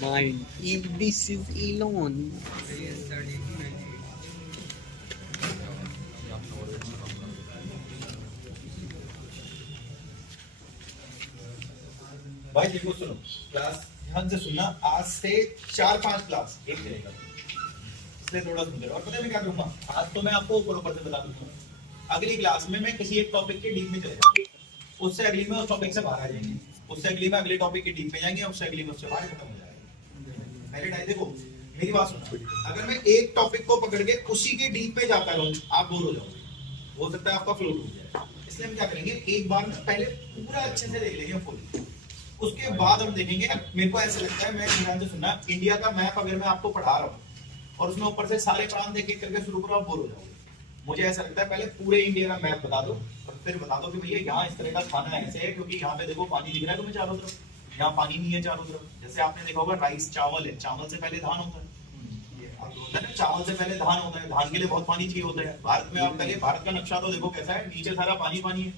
Mine. This is Elon. भाई देखो सुनो, क्लास ध्यान से सुनना। आज से 4-5 क्लास एक चलेगा, इसलिए थोड़ा सुन रहा। और पता है मैं क्या करूंगा, आज तो मैं आपको ऊपर ऊपर से बता दूंगा। अगली क्लास में मैं किसी एक टॉपिक के डीप में चले जाऊंगा, उससे अगली में उस टॉपिक से बाहर आ जाएंगे, उससे अगली में अगले टॉपिक के डीप में जाएंगे, उससे अगली में उससे बाहर खत्म हो जाएगा। पहले टाइम देखो, मेरी बात सुनो। अगर मैं एक टॉपिक को पकड़ के उसी के डीप में जाता रहूं, आप बोर हो जाओगे, हो सकता है आपका फ्लो टूट जाए। इसलिए हम क्या करेंगे, एक बार में पहले पूरा अच्छे से देख लेंगे फुल, उसके बाद हम देखेंगे। मेरे को ऐसा लगता है, मैं ध्यान से सुनना, इंडिया का मैप अगर मैं आपको पढ़ा रहा हूँ और उसमें ऊपर से सारे प्रांत एक एक करके शुरू करो, आप बोर हो जाओगे। मुझे ऐसा लगता है पहले पूरे इंडिया का मैप बता दो और फिर बता दो कि भैया यहाँ इस तरह का खाना ऐसे है, क्योंकि यहाँ पे देखो पानी दिख रहा है तुम्हें चारों तरफ, यहाँ पानी नहीं है चारों तरफ। जैसे आपने देखा होगा राइस चावल है, चावल से पहले धान होता है, होता है ना, चावल से पहले धान होता है, धान के लिए बहुत पानी चाहिए होता है। भारत में आप पहले भारत का नक्शा तो देखो कैसा है, नीचे सारा पानी पानी है,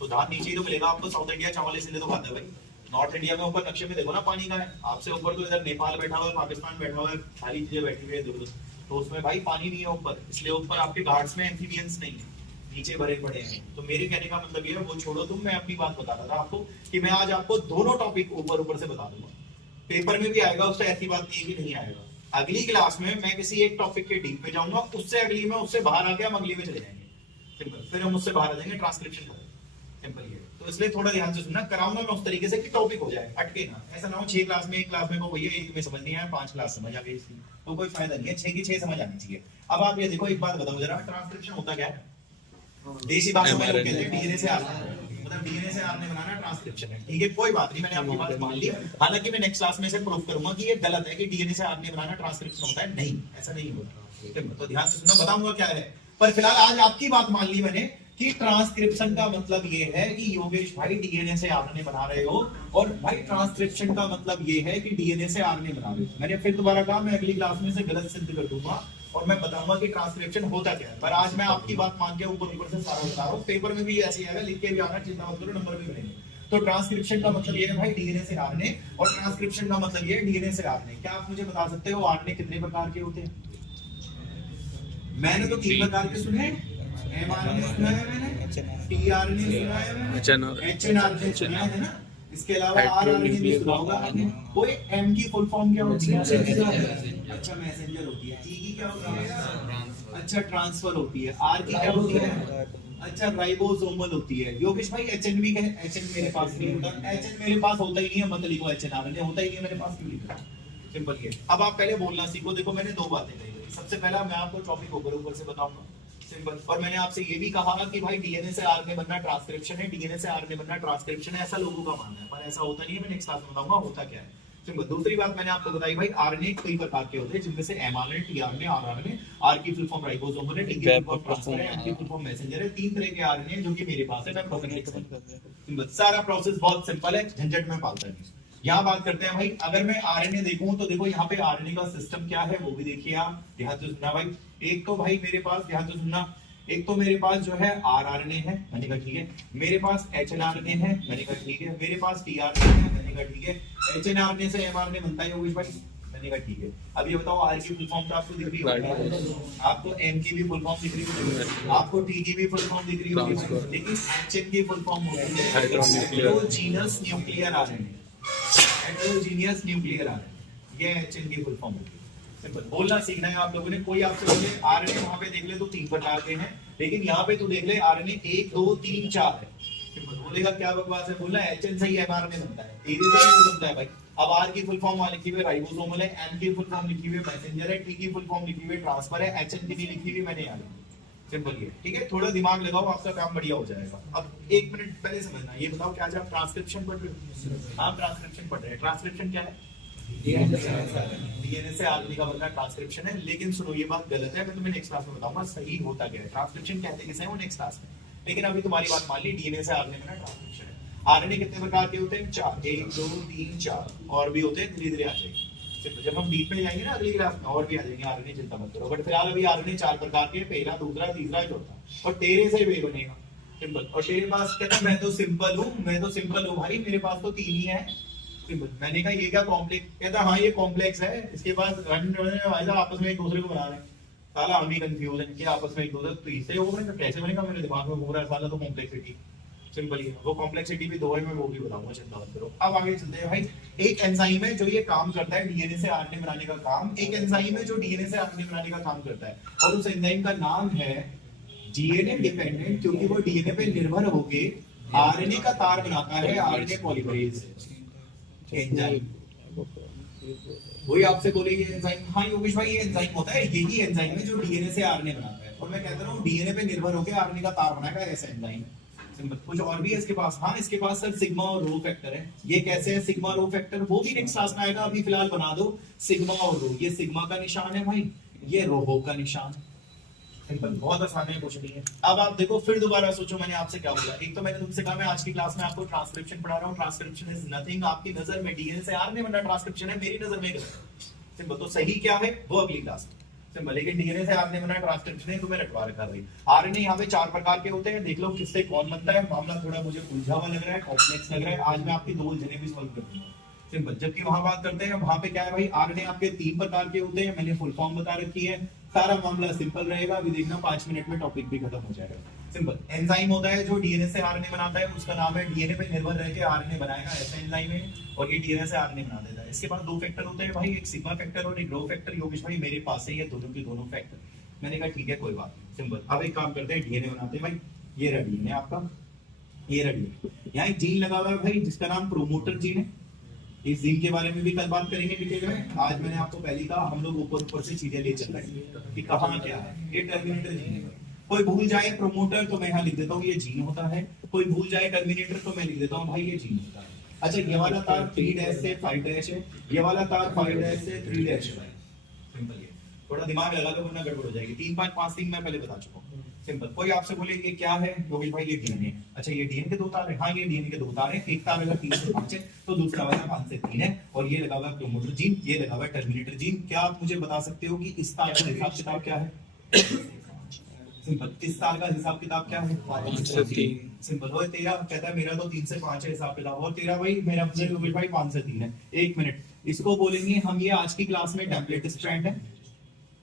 तो धान नीचे ही तो मिलेगा आपको। साउथ इंडिया चावल इसलिए तो खाता है भाई। नॉर्थ इंडिया में ऊपर नक्शे में देखो ना पानी का है, आपसे ऊपर तो इधर नेपाल बैठा हुआ है, पाकिस्तान बैठा हुआ है, सारी चीजें बैठी हुई है दूर, तो उसमें भाई पानी नहीं है ऊपर, इसलिए ऊपर आपके घाट्स में एम्फीबियंस नहीं है, नीचे भरे पड़े हैं। तो मेरे कहने का मतलब ये है, वो छोड़ो तुम, मैं अपनी बात बताता था आपको कि मैं आज आपको दोनों टॉपिक ऊपर ऊपर से बता दूंगा। पेपर में भी आएगा, उससे ऐसी बात नहीं कि नहीं आएगा। अगली क्लास में मैं किसी एक टॉपिक के डीप में जाऊंगा, उससे अगली में उससे बाहर आके हम अगली में चले जाएंगे, सिंपल। फिर हम उससे बाहर आ जाएंगे, ट्रांसक्रिप्शन करेंगे, सिंपल ये। तो इसलिए थोड़ा ध्यान से सुनना, कराऊंगा मैं उस तरीके से कि टॉपिक हो जाए, अटके ना। ऐसा ना हो 6 क्लास में, एक क्लास में को भैया एक में समझ नहीं आया, 5 क्लास समझ आ गई, तो कोई फायदा नहीं है। 6 की 6 समझ आनी चाहिए। अब आप ये देखो, एक बात बताओ जरा, ट्रांसक्रिप्शन होता क्या है? देसी भाषा में लोग कहते हैं डीएनए से आरएनए, मतलब डीएनए से आरएनए बनाना ट्रांसक्रिप्शन है। ठीक है, कोई बात नहीं, मैंने आपकी बात मान ली। हालांकि मैं नेक्स्ट क्लास में से प्रूव करूंगा कि ये गलत है कि डीएनए से आरएनए बनाना ट्रांसक्रिप्शन होता है। नहीं, ऐसा नहीं होता। तो ध्यान से सुनना, बताऊंगा क्या है। पर फिलहाल आज आपकी बात मान ली मैंने कि ट्रांसक्रिप्शन का मतलब ये है कि योगेश भाई डीएनए से आरएनए बना रहे हो, और भाई ट्रांसक्रिप्शन का मतलब ये है कि डीएनए से आरएनए बना रहे हो। मैंने फिर दोबारा कहा, मैं अगली क्लास में से गलत सिद्ध कर दूंगा और मैं बताऊंगा कि ट्रांसक्रिप्शन होता क्या है। पर आज मैं आपकी बात मान के ऊपर ऊपर से सारा बता रहा हूँ। पेपर में भी ऐसे आएगा, लिख के भी आना, चिंता मत करो, नंबर भी मिलेंगे। तो ट्रांसक्रिप्शन का मतलब ये है भाई डीएनए से आरएनए, और ट्रांसक्रिप्शन का मतलब ये है डीएनए से आरएनए। क्या आप मुझे बता सकते हो आरएनए कितने प्रकार के होते हैं? मैंने तो 3 प्रकार के सुने, एमआरएनए सुना है मैंने, टीआरएनए सुना है मैंने, एचएनआरएनए सुना है ना, इसके अलावा आरआरएनए भी सुना होगा आपने। कोई एम की फुल फॉर्म क्या होती है? अच्छा, मैसेंजर होती है। टी की क्या होती है? अच्छा, ट्रांसफर होती है। आर की क्या होती है? अच्छा, राइबोसोमल होती है। योगेश भाई एचएन भी, एचएन मेरे पास नहीं होता, एचएन मेरे पास होता ही नहीं है, मत लिखो एचएनआरएनए होता ही नहीं है मेरे पास, क्यों लिखा? सिंपल ये। अब आप पहले बोलना सीखो। देखो मैंने 2 बातें कही। सबसे पहला, मैं आपको टॉपिक ऊपर ऊपर से बताऊंगा, सिंपल। और मैंने आपसे ये भी कहा कि भाई डीएनए से आरएनए बनना ट्रांसक्रिप्शन है, डीएनए से आरएनए बनना ट्रांसक्रिप्शन है, ऐसा लोगों का मानना है, पर ऐसा होता नहीं है। मैं नेक्स्ट क्लास में बताऊंगा होता क्या है, सिंपल। दूसरी बात मैंने आपको बताई, भाई आरएनए कई प्रकार के होते हैं, जिनमें से एमआरएनए, टीआरएनए, आरआरएनए। आर की फुल फॉर्म राइबोसोमल है, टी की फुल फॉर्म ट्रांसफर है, एम की फुल फॉर्म मैसेंजर है। 3 तरह के आरएनए जो कि मेरे पास है, मैं सिंपल। सारा प्रोसेस बहुत सिंपल है, झंझट में पालता नहीं। यहाँ बात करते हैं भाई, अगर मैं आरएनए देखूं तो देखो यहाँ पे आरएनए का सिस्टम क्या है वो भी देखिए आप, ध्यान से सुनना भाई। एक तो भाई मेरे पास, ध्यान से सुनना, एक तो मेरे पास जो है आरआरएनए है, मैंने कहा ठीक है। मेरे पास एचएनआरएनए है, मैंने कहा ठीक है। मेरे पास टीआरएनए है, मैंने कहा ठीक है। एचएनआरएनए से एमआरएनए बनता है योगेश भाई, मैंने कहा ठीक है। अब ये बताओ, आर की फुल फॉर्म तो आपको दिख रही होगी, आपको एम की भी फुल फॉर्म दिख रही होगी, आपको टी की भी फुल फॉर्म दिख रही होगी, लेकिन एचएन की फुल फॉर्म होगी heterogeneous nuclear RNA. Heterogeneous nuclear RNA, ये एचएन की फुल फॉर्म होगी। सिंपल, बोलना सीखना है आप लोगों ने। कोई आपसे बोले आरएनए वहां पे देख ले तो 3 प्रकार के हैं, लेकिन यहाँ पे तू देख ले आरएनए 1 2 3 4 है। सिंपल, बोलेगा क्या बकवास है, बोलना एचएन से ही एमआरएनए बनता है, धीरे से ही बनता है भाई। अब आर की फुल फॉर्म लिखी हुई है राइबोसोमल है, एम की फुल फॉर्म लिखी हुई है मैसेंजर है, टी की फुल फॉर्म लिखी हुई है ट्रांसफर है, एचएन की भी लिखी हुई मैंने यहाँ लिखी। सिंपल ये, ठीक है। थोड़ा दिमाग लगाओ, आपका काम बढ़िया हो जाएगा। अब 1 मिनट पहले समझना, ये बताओ क्या आप ट्रांसक्रिप्शन पढ़ रहे हो? हाँ, ट्रांसक्रिप्शन पढ़ रहे हैं। ट्रांसक्रिप्शन क्या है? डीएनए से आरएनए का बनना ट्रांसक्रिप्शन है। लेकिन सुनो, ये बात गलत है, मैं तुम्हें नेक्स्ट क्लास में बताऊंगा सही होता क्या है। ट्रांसक्रिप्शन कहते किसे हैं वो नेक्स्ट क्लास में, लेकिन अभी तुम्हारी बात मान ली, डीएनए से आरएनए बनना ट्रांसक्रिप्शन है। आरएनए कितने प्रकार के होते हैं? 4, 1 2 3 4, और भी होते हैं, धीरे धीरे आ जाएंगे। जब हम डीप में जाएंगे ना अगली क्लास में, और भी आ जाएंगे आरएनए, चिंता मत करो। बट फिलहाल अभी आरएनए 4 प्रकार के, पहला, दूसरा, तीसरा, चौथा, और तेरे से वे बनेगा। सिंपल। और तेरे पास कहता है मैं तो सिंपल हूँ भाई, मेरे पास तो 3 ही है। सिंपल। मैंने कहा ये क्या कॉम्प्लेक्स, कहता हाँ ये कॉम्प्लेक्स है, इसके पास भाई साहब आपस में एक दूसरे को बना रहे हैं। साला हम भी कंफ्यूज हैं कि आपस में एक दूसरे तो इससे हो रहे हैं, कैसे बनेगा, मेरे दिमाग में घूम रहा है साला तो कॉम्प्लेक्सिटी। सिंपल ही है, वो कॉम्प्लेक्सिटी भी 2 है, मैं वो भी बताऊंगा, चिंता मत करो। अब आगे चलते हैं भाई। एक एंजाइम है जो ये काम करता है डीएनए से आरएनए बनाने का काम, एक एंजाइम है जो डीएनए से आरएनए बनाने का काम करता है, और उस एंजाइम का नाम है डीएनए डिपेंडेंट, क्योंकि वो डीएनए पे निर्भर होके आरएनए का तार बनाता है, आरएनए पॉलीमरेज एंजाइम। वही आपसे बोलेंगे एंजाइम, हाँ योगेश भाई ये एंजाइम होता है, यही एंजाइम है जो डीएनए से आरएनए बनाता है, और मैं कहता हूँ डीएनए पे निर्भर होकर आरएनए का तार बनाएगा, ऐसा एंजाइम। सिंपल। कुछ और भी है इसके पास, हाँ इसके पास सर सिग्मा और रो फैक्टर है। ये कैसे है सिग्मा रो फैक्टर, वो भी नेक्स्ट क्लास में आएगा, अभी फिलहाल बना दो सिग्मा और रो। ये सिग्मा का निशान है भाई, ये रो का निशान। सिंपल, बहुत आसान है, कुछ नहीं है। अब आप देखो फिर दोबारा सोचो मैंने आपसे क्या बोला। एक तो मैंने तुमसे कहा मैं आज की क्लास में आपको ट्रांसक्रिप्शन पढ़ा रहा हूँ, ट्रांसक्रिप्शन इज नथिंग, आपकी नजर में डीएनए से आरएनए बनना ट्रांसक्रिप्शन है, मेरी नजर में गलत। सिंपल। तो सही क्या है वो अगली क्लास में। सिंपल। लेकिन डीएनए से आरएनए बनना ट्रांसक्रिप्शन है, तुम्हें रटवा रखा भाई। आरएनए यहाँ पे 4 प्रकार के होते हैं, देख लो किससे कौन बनता है। मामला थोड़ा मुझे उलझा हुआ लग रहा है, कॉम्प्लेक्स लग रहा है, आज मैं आपकी 2 उलझने भी सॉल्व कर दूंगा। सिंपल। जबकि वहां बात करते हैं, वहां पे क्या है भाई, आरएनए आपके 3 प्रकार के होते हैं, मैंने फुल फॉर्म बता रखी है, सारा मामला सिंपल रहेगा। अभी देखना 5 मिनट में टॉपिक भी खत्म हो जाएगा। सिंपल। एंजाइम होता है जो डीएनए से आरएनए बनाता है, उसका नाम है डीएनए पे निर्भर रह के आरएनए बनाएगा, ऐसा एंजाइम है, और ये डीएनए से आरएनए बना देता है। इसके पास 2 फैक्टर होते हैं भाई, एक सिग्मा फैक्टर और एक रो फैक्टर। योगेश भाई मेरे पास है ये दोनों के दोनों फैक्टर। मैंने कहा ठीक है कोई बात नहीं। सिंपल। अब एक काम करते हैं, डीएनए बनाते हैं भाई। ये रहा डीएनए आपका, ये रहा डीएनए। यहाँ एक जीन लगा हुआ है भाई जिसका नाम प्रोमोटर जीन है। इस जीन के बारे में भी कल बात करेंगे डिटेल में। आज मैंने आपको पहले कहा हम लोग ऊपर ऊपर से चीजें ले चल रहे हैं कि कहाँ क्या है। ये टर्मिनेटर जीन है। कोई भूल जाए प्रोमोटर तो मैं यहाँ लिख देता हूँ ये जीन होता है, कोई भूल जाए टर्मिनेटर तो मैं लिख देता हूँ भाई ये जीन होता है। अच्छा ये वाला तार 3' से 5' है, ये वाला तार 5' से 3' है। सिंपल। ये थोड़ा दिमाग लगा लो वरना गड़बड़ हो जाएगी। 3 5 5 3 मैं पहले बता चुका हूँ। सिंपल। कोई आपसे बोले ये क्या है योगेश भाई, ये डीएनए। अच्छा ये डीएनए के 2 तार है, हाँ ये डीएनए के 2 तार है। एक तार अगर 3 से 5 है तो दूसरा वाला 5 से 3 है, और ये लगा हुआ है प्रोमोटर जीन, ये लगा हुआ है टर्मिनेटर जीन। क्या आप मुझे बता सकते हो कि इस तार का हिसाब किताब क्या है? सिंपल। इस तार का हिसाब किताब क्या है? 5 से 3। सिंपल। और तेरा कहता है मेरा तो 3 से 5 है हिसाब किताब, और तेरा भाई मेरा योगेश भाई 5 से 3 है। 1 मिनट, इसको बोलेंगे हम, ये आज की क्लास में टेम्पलेट स्ट्रैंड है,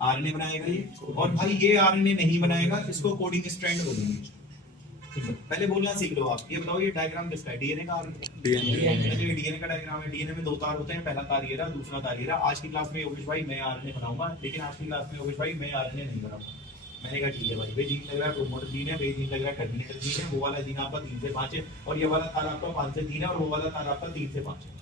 आरएनए बनाएगा ये, और भाई ये आरएनए नहीं बनाएगा, इसको कोडिंग स्ट्रैंड बोलेंगे। पहले बोलना सीख लो आप। ये बताओ ये डायग्राम किसका है? डीएनए का। डीएनए का डायग्राम है। डीएनए में 2 तार होते हैं, पहला तार ये रहा, दूसरा तार ये रहा। आज की क्लास में योगेश भाई मैं आरएनए बनाऊंगा, लेकिन आज की क्लास में योगेश भाई मैं आरएनए नहीं बनाऊंगा। मैंने कहा ठीक है भाई, वे जीन लग रहा है प्रोमोटर जीन है, वे जीन लग रहा है टर्मिनेटर जीन है, वो वाला जीन आपका 3 से 5 है, और ये वाला तार आपका 5 से 3 है, और वो वाला तार आपका 3 से 5 है।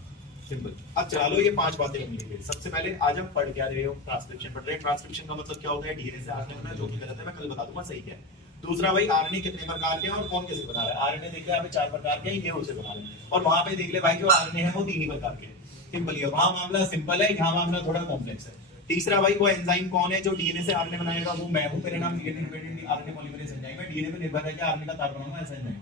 सिंपल। अब चलो ये 5 बातें हम लेंगे। सबसे पहले आज हम पढ़ क्या रहे हो? ट्रांसक्रिप्शन पढ़ रहे हैं। ट्रांसक्रिप्शन का मतलब क्या होता है? डीएनए से आरएनए बनना, जो कि गलत है मैं कल बता दूंगा सही क्या है। दूसरा भाई आरएनए कितने प्रकार के हैं और कौन कैसे बना रहा है? आरएनए देख ले यहाँ पे 4 प्रकार के हैं, ये उसे बना रहे हैं, और वहां पे देख ले भाई जो आरएनए है वो 3 ही प्रकार के हैं। सिंपल है, वहां मामला सिंपल है, यहाँ मामला थोड़ा कॉम्प्लेक्स है। तीसरा भाई वो एंजाइम कौन है जो डीएनए से आरएनए बनाएगा? वो मैं हूं, मेरा नाम DNA dependent RNA polymerase enzyme है। डीएनए पे निर्भर है कि आरएनए का तार बनाऊंगा, ऐसा एंजाइम।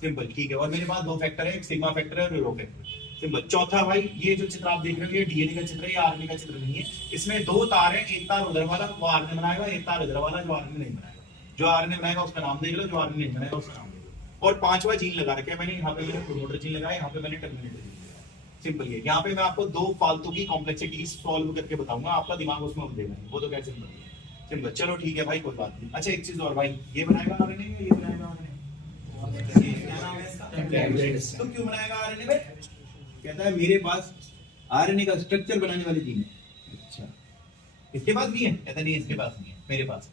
सिंपल। ठीक है। और मेरे पास 2 फैक्टर है, एक सिग्मा फैक्टर है और रो फैक्टर। सिंपल। चौथा भाई ये जो चित्र आप देख रहे हो ये डीएनए का चित्र है, ये आरएनए का चित्र नहीं है। इसमें 2 तार है, एक तार उधर वाला वो आरएनए बनाएगा, एक तार इधर वाला जो आरएनए नहीं बनाएगा। जो आरएनए बनाएगा उसका नाम देख लो, जो आरएनए नहीं बनाएगा उसका नाम देख लो। और 5वां जीन लगा रखा है मैंने, यहाँ पे मैंने प्रोमोटर जीन लगाया, यहाँ पे मैंने टर्मिनेटर जीन लगाया। सिंपल। ये यहाँ पे मैं आपको 2 फालतू की कॉम्प्लेक्सिटीज सॉल्व करके बताऊंगा, आपका दिमाग उसमें उलझेगा नहीं, वो तो कैसे सिंपल। सिंपल। चलो ठीक है भाई कोई बात नहीं। अच्छा एक चीज और भाई, ये बनाएगा आरएनए या ये बनाएगा आरएनए? क्या नाम है इसका? टेम्पलेट। तो क्यों बनाएगा आरएनए में? कहता है मेरे पास आरएनए का स्ट्रक्चर बनाने वाली जीन है। अच्छा इसके पास भी है? कहता नहीं इसके पास नहीं है, मेरे पास।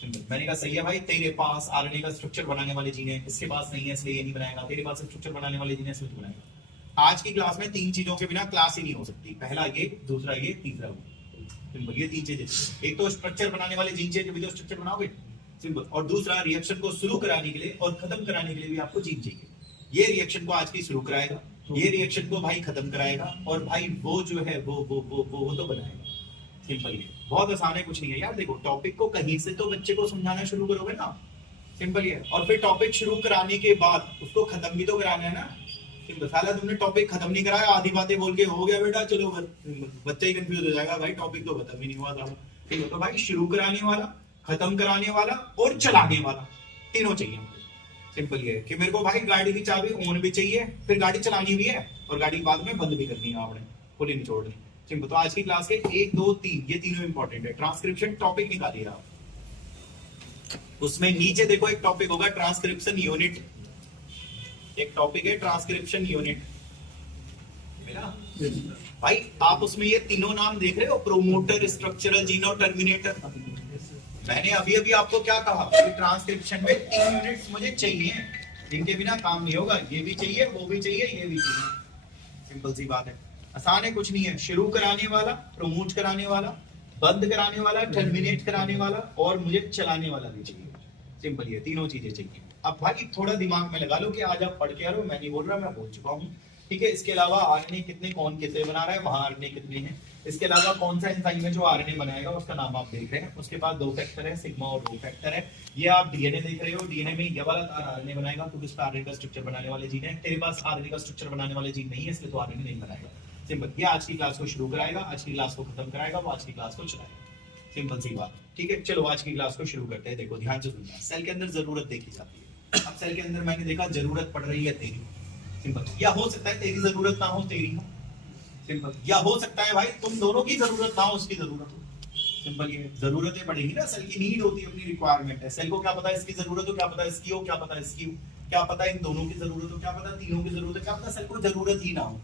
सिंपल। मैंने कहा सही है भाई, तेरे पास आरएनए का स्ट्रक्चर बनाने वाली जीन है, इसके पास नहीं है इसलिए ये नहीं बनाएगा। तेरे पास स्ट्रक्चर बनाने वाली जीन है इसलिए बनाएगा। आज की क्लास में 3 चीजों के बिना क्लास ही नहीं हो सकती। पहला ये, दूसरा ये, तीसरा वो। सिंपल। ये 3 चीजें, एक तो स्ट्रक्चर बनाने वाले जीन चाहिए, जब स्ट्रक्चर बनाओगे। सिंपल। और दूसरा रिएक्शन को शुरू कराने के लिए और खत्म कराने के लिए भी आपको जीन चाहिए। ये रिएक्शन को आज की शुरू कराएगा, ये रिएक्शन को भाई खत्म कराएगा, और भाई वो जो है वो तो बनाएगा। सिंपल। ये बहुत आसान है, कुछ नहीं है यार। देखो टॉपिक को कहीं से तो बच्चे को समझाना शुरू करोगे ना। सिंपल ये। और फिर टॉपिक शुरू कराने के बाद उसको खत्म भी तो कराना है ना। सिंपल। साला तुमने टॉपिक खत्म नहीं कराया, आधी बातें बोल के हो गया बेटा चलो, बच्चा ही कंफ्यूज हो जाएगा भाई, टॉपिक तो खत्म ही नहीं हुआ था। ठीक है। तो भाई शुरू कराने वाला, खत्म कराने वाला और चलाने वाला, तीनों चाहिए। सिंपल ये है कि मेरे को भाई गाड़ी की चाबी ऑन भी चाहिए, फिर गाड़ी चलानी भी है और गाड़ी बाद में बंद भी करनी है, आपने खुली नहीं छोड़नी। सिंपल। तो आज की क्लास के 1 2 3 ये तीनों इंपॉर्टेंट है। ट्रांसक्रिप्शन टॉपिक निकालिए आप, उसमें नीचे देखो एक टॉपिक होगा ट्रांसक्रिप्शन यूनिट, एक टॉपिक है ट्रांसक्रिप्शन यूनिट मिला भाई। आप उसमें ये तीनों नाम देख रहे हो, प्रोमोटर, स्ट्रक्चरल जीन और टर्मिनेटर। मैंने अभी अभी आपको क्या कहा कि ट्रांसक्रिप्शन में 3 यूनिट्स मुझे चाहिए, जिनके बिना काम नहीं होगा। ये भी चाहिए, वो भी चाहिए, ये भी चाहिए। सिंपल सी बात है, आसान है, कुछ नहीं है। शुरू कराने वाला, प्रमोट कराने वाला, बंद कराने वाला, टर्मिनेट कराने वाला और मुझे चलाने वाला भी चाहिए। सिंपल, ये तीनों चीजें चाहिए। अब भाई थोड़ा दिमाग में लगा लो कि आज आप पढ़ के आ रहे हो, मैं नहीं बोल रहा, मैं बोल चुका हूँ, ठीक है। इसके अलावा आरएनए कितने, कौन कितने बना रहा है, वहां आरएनए कितने हैं, इसके अलावा कौन सा एंजाइम है जो आरएनए बनाएगा, उसका नाम आप देख रहे हैं। उसके बाद 2 फैक्टर है, सिग्मा और रो फैक्टर है। ये आप डीएनए देख रहे हो, डीएनए में ये वाला तार आरएनए बनाएगा क्योंकि इसका आरएनए का स्ट्रक्चर बनाने वाले जीन है। तेरे पास आरएनए का स्ट्रक्चर बनाने वाले जीन नहीं है, इसलिए तो आरएनए नहीं बनाएगा। सिंपल। ये आज की क्लास को शुरू कराएगा, आज की क्लास को खत्म कराएगा, वो आज की क्लास को चलाएगा। सिंपल सी बात, ठीक है। चलो आज की क्लास को शुरू करते हैं। देखो ध्यान से सुनना, सेल के अंदर जरूरत देखी जाती है। अब सेल के अंदर मैंने देखा जरूरत पड़ रही है तेरी, सिंपल। या हो सकता है तेरी जरूरत ना हो, तेरी हो, सिंपल। या हो सकता है भाई तुम दोनों की जरूरत ना हो, उसकी जरूरत हो, सिंपल। ये जरूरतें पड़ेगी ना, सेल की नीड होती है, अपनी रिक्वायरमेंट है। सेल को क्या पता इसकी जरूरत हो, क्या पता इसकी हो, क्या पता इसकी हो, क्या पता इन दोनों की जरूरत हो, क्या पता तीनों की जरूरत है, क्या पता सेल को जरूरत ही ना हो।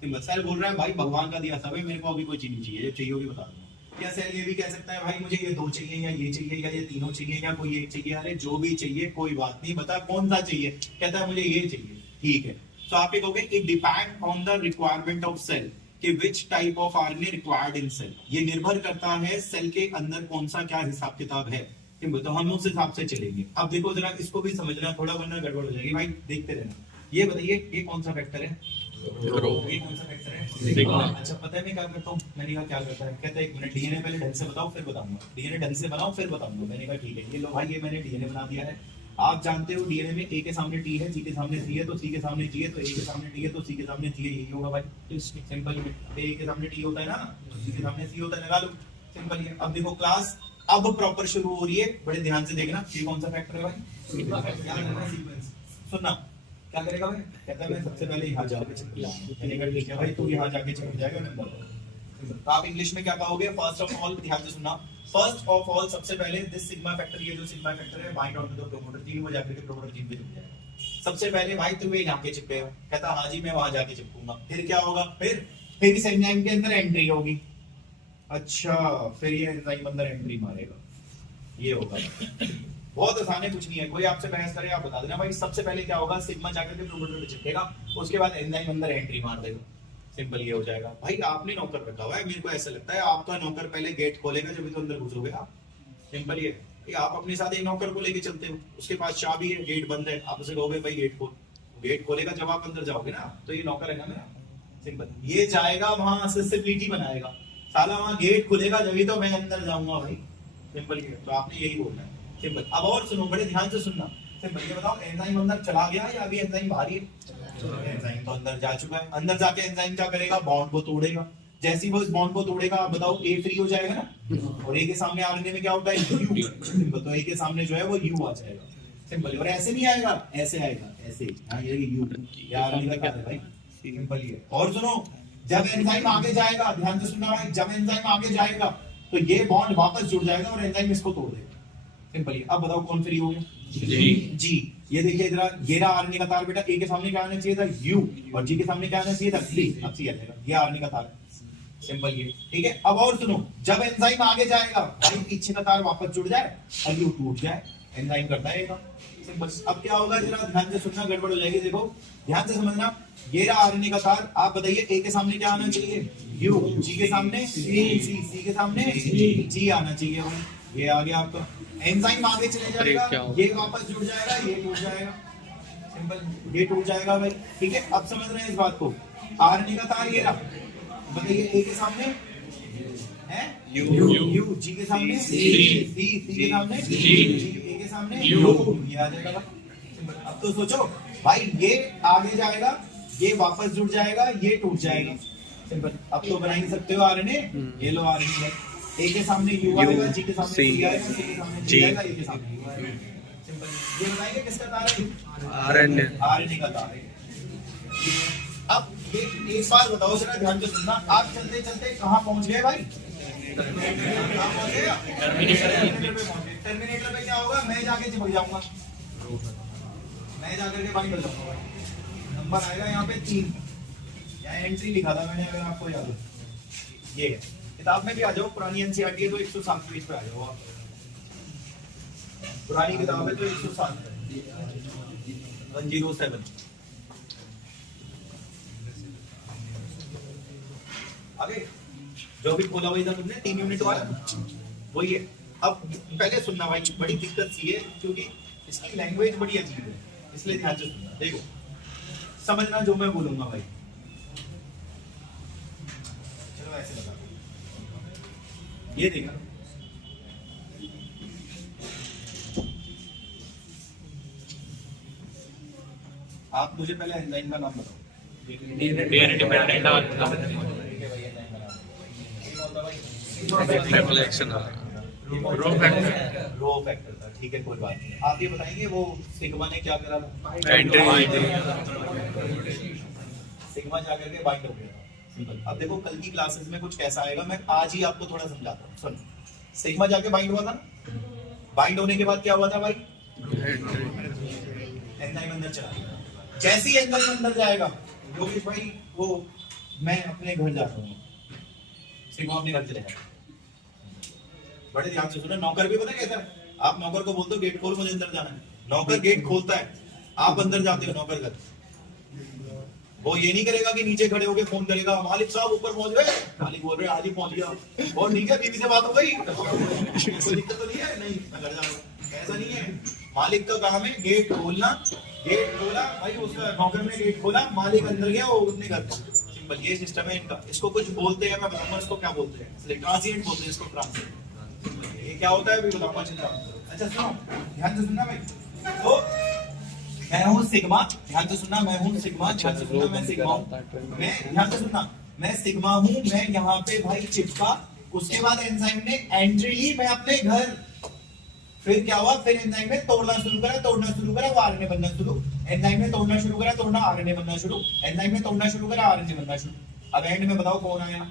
सिंपल। सेल बोल रहा है भाई भगवान का दिया सब है, मेरे को अभी कोई चीज नहीं चाहिए, जब चाहिए होगी बता दूंगा। या सेल ये भी कह सकता है भाई मुझे ये 2 चाहिए, या ये चाहिए, या ये तीनों चाहिए, या कोई एक चाहिए। अरे जो भी चाहिए कोई बात नहीं, बता कौन सा चाहिए। कहता है मुझे ये चाहिए, ठीक है। तो आप ये कहोगे it depend on the requirement of cell कि which type of RNA required in cell. ये निर्भर करता है सेल के अंदर कौन सा क्या हिसाब किताब है, तो हम उस हिसाब से चलेंगे। अब देखो जरा इसको भी समझना थोड़ा, वरना गड़बड़ हो जाएगी भाई, देखते रहना। ये बताइए ये कौन सा फैक्टर है, ये कौन सा फैक्टर है, सिग्मा। अच्छा पता है मैं क्या करता हूँ, मैंने कहा क्या करता है, कहता है 1 मिनट डीएनए पहले ढंग से बताओ फिर बताऊंगा, डीएनए ढंग से बनाओ फिर बताऊंगा। मैंने कहा ठीक है। ये लो भाई ये मैंने डीएनए बना दिया है। आप जानते हो डीएनए में ए के सामने टी है, जी के सामने सी है, तो सी के सामने जी है, तो ए के सामने टी है, तो सी के सामने सी है, यही होगा भाई। सिंपल। ए के सामने टी होता है ना, तो सी के सामने सी होता है, लगा लो। सिंपल। ये अब देखो क्लास अब प्रॉपर शुरू हो रही है, बड़े ध्यान से देखना। ये कौन सा फैक्टर है भाई, याद रखना सीक्वेंस। सुनना क्या करेगा भाई, कहता है मैं सबसे पहले यहाँ जाके चेक किया, मैंने कहा ठीक है भाई तू यहाँ जाके चेक जाएगा नंबर। तो आप इंग्लिश में क्या कहोगे, फर्स्ट ऑफ ऑल, ध्यान से सुनना, फर्स्ट ऑफ ऑल सबसे पहले दिस सिग्मा फैक्टर, ये जो सिग्मा फैक्टर है bind on to the promoter gene, वो जाकर के प्रोमोटर जीन पे जुड़ जाएगा। सबसे पहले भाई तू ये जाके चिपकेगा, कहता हां जी मैं वहां जाके चिपकूंगा। फिर क्या होगा, फिर इस एंजाइम के अंदर एंट्री होगी। अच्छा फिर ये एंजाइम अंदर एंट्री मारेगा, ये होगा। बहुत आसान है, कुछ नहीं है। कोई आपसे बहस करे आप बता देना भाई। सबसे पहले क्या होगा, सिग्मा जाकर के प्रोमोटर पे चिपकेगा, उसके बाद एंजाइम अंदर एंट्री मार देगा। सिंपल ये हो जाएगा। भाई आपने नौकर रखा हुआ है, मेरे को ऐसा लगता है आपका नौकर पहले गेट खोलेगा जब तो अंदर घुसोगे आप। सिंपल ये आप अपने साथ एक नौकर को लेके चलते हो, उसके पास चाबी है, गेट बंद है, आप उसे कहोगे भाई गेट खोल, गेट खोलेगा जब आप अंदर जाओगे ना, तो ये नौकर है ना मेरा। सिंपल। ये जाएगा वहां एक्सेसिबिलिटी बनाएगा, साला वहां गेट खुलेगा जब तो मैं अंदर जाऊंगा भाई। सिंपल ये, तो आपने यही बोलना है। सिंपल। अब और सुनो, बड़े ध्यान से सुनना। सिंपल। ये बताओ एंजाइम अंदर चला गया या अभी एंजाइम बाहर है? एंजाइम तो अंदर जा चुका है। अंदर जाके एंजाइम क्या करेगा, बॉन्ड को तोड़ेगा। जैसे ही वो इस बॉन्ड को तोड़ेगा, आप बताओ ए फ्री हो जाएगा ना, और ए के सामने आरएनए में क्या होता है, यू। सिंपल। तो ए के सामने जो है वो यू आ जाएगा। सिंपल। और ऐसे नहीं आएगा, ऐसे आएगा, ऐसे। हां ये यू, ये आरएनए का क्या है भाई, सिंपल ये। और सुनो, जब एंजाइम आगे जाएगा, ध्यान से सुनना भाई, जब एंजाइम आगे जाएगा तो ये बॉन्ड वापस जुड़ जाएगा और एंजाइम इसको तोड़ देगा। सिंपल। अब बताओ कौन फ्री हो गया, जी। ये देखिए जरा, ये रहा आरएनए का तार बेटा, ए के सामने क्या आना चाहिए था, यू, और जी के सामने क्या आना चाहिए था, सी। अब सी आ जाएगा, ये आरएनए का तार। सिंपल ये, ठीक है। अब और सुनो, जब एंजाइम आगे जाएगा, भाई पीछे का तार वापस जुड़ जाए और यू टूट जाए, एंजाइम करता है ये। सिंपल। अब क्या होगा, जरा ध्यान से सुनना, गड़बड़ हो जाएगी। देखो ध्यान से समझना, ये रहा आरएनए का तार। आप बताइए ए के सामने क्या आना चाहिए, यू, जी के सामने सी के सामने जी आना चाहिए भाई। ये आ गया आपका, एंजाइम आगे चले जाएगा, ये वापस जुड़ जाएगा, ये टूट जाएगा। सिंपल। ये टूट जाएगा भाई, ठीक है। अब समझ रहे हैं इस बात को। आरएनए का तार ये रहा, बताइए ए के सामने है यू, जी के सामने सी के सामने जी, ए के सामने यू, ये आ जाएगा। अब तो सोचो भाई, ये आगे जाएगा, ये वापस जुड़ जाएगा, ये टूट जाएगा। सिंपल। अब तो बना ही सकते हो आरएनए, ये लो आरएनए, ए के सामने यू आएगा, जी के सामने सी आएगा, सी के सामने जी आएगा, ए के सामने यू आएगा। ये बताएंगे किसका तार है? आरएनए आरएनए का तार है। अब ये एक बात बताओ जरा ध्यान से सुनना, आप चलते चलते कहाँ पहुंच गए भाई? कहाँ पहुंच गए? टर्मिनेटर पे क्या होगा? मैं जाके चिपक जाऊंगा, मैं जाकर के बाइंड हो जाऊंगा भाई। नंबर आएगा यहाँ पे 3, यहाँ एंट्री लिखा था मैंने, अगर आपको याद हो। ये है, किताब में भी आ जाओ, पुरानी एनसीईआरटी है तो 107 पेज पे आ जाओ आप। पुरानी किताब है तो 107 107 आगे जो भी खोला वही था तुमने 3 यूनिट वाला, वही है। अब पहले सुनना भाई, बड़ी दिक्कत सी है क्योंकि इसकी लैंग्वेज बड़ी अजीब है, इसलिए ध्यान से सुनना। देखो समझना जो मैं बोलूंगा भाई, चलो ऐसे लगा, ये देखा आप मुझे पहले एंजाइम का नाम बताओ। रो फैक्टर था, ठीक है कोई बात नहीं। आप ये बताएंगे वो सिग्मा ने क्या करा था? सिग्मा जाकर के बाइंड हो गया था, सिंपल। अब देखो कल की क्लासेस में कुछ कैसा आएगा, मैं आज ही आपको थोड़ा समझाता हूँ। सुन, सिग्मा जाके बाइंड हुआ था, बाइंड होने के बाद क्या हुआ था भाई? एंजाइम अंदर चला गया। जैसे ही एंजाइम अंदर जाएगा योगेश भाई, वो मैं अपने घर जाता हूँ, सिग्मा अपने घर चले जाएगा। बड़े ध्यान से सुनो, नौकर भी पता कैसा है? आप नौकर को बोलते हो गेट खोल, मुझे अंदर जाना है, नौकर गेट खोलता है, आप अंदर जाते हो नौकर घर। वो ये नहीं करेगा कि नीचे खड़े होके फोन करेगा, मालिक साहब ऊपर पहुंच गए, मालिक बोल रहे आज ही पहुंच गया, और ठीक है बीवी से बात हो गई, कोई दिक्कत तो नहीं है? नहीं, मैं घर जा रहा हूँ, ऐसा नहीं है। मालिक का काम है गेट खोलना, गेट खोला भाई, उसका नौकर ने गेट खोला, मालिक अंदर गया, वो अपने घर पर। सिंपल ये सिस्टम है इनका। इसको कुछ बोलते हैं, मैं बताऊंगा इसको क्या बोलते हैं, इसलिए ट्रांसिएंट बोलते हैं इसको, ट्रांसिएंट। ये क्या होता है अभी बताऊंगा, चिंता मत करो। अच्छा सुनो, ध्यान से सुनना भाई। तो मैं हूँ सिग्मा, ध्यान से सुनना, मैं हूँ सिग्मा, ध्यान से सुनना, मैं सिग्मा हूँ, मैं ध्यान से सुनना, मैं सिग्मा हूँ, मैं यहाँ पे भाई चिपका। उसके बाद एंजाइम ने एंट्री ली, मैं अपने घर। फिर क्या हुआ? फिर एंजाइम ने तोड़ना शुरू करा, तोड़ना शुरू करा, वो आरएनए बनना शुरू। एंजाइम ने तोड़ना शुरू करा, तोड़ना, आरएनए बनना शुरू। एंजाइम ने तोड़ना शुरू करा, आरएनए बनना शुरू। अब एंड में बताओ कौन आया?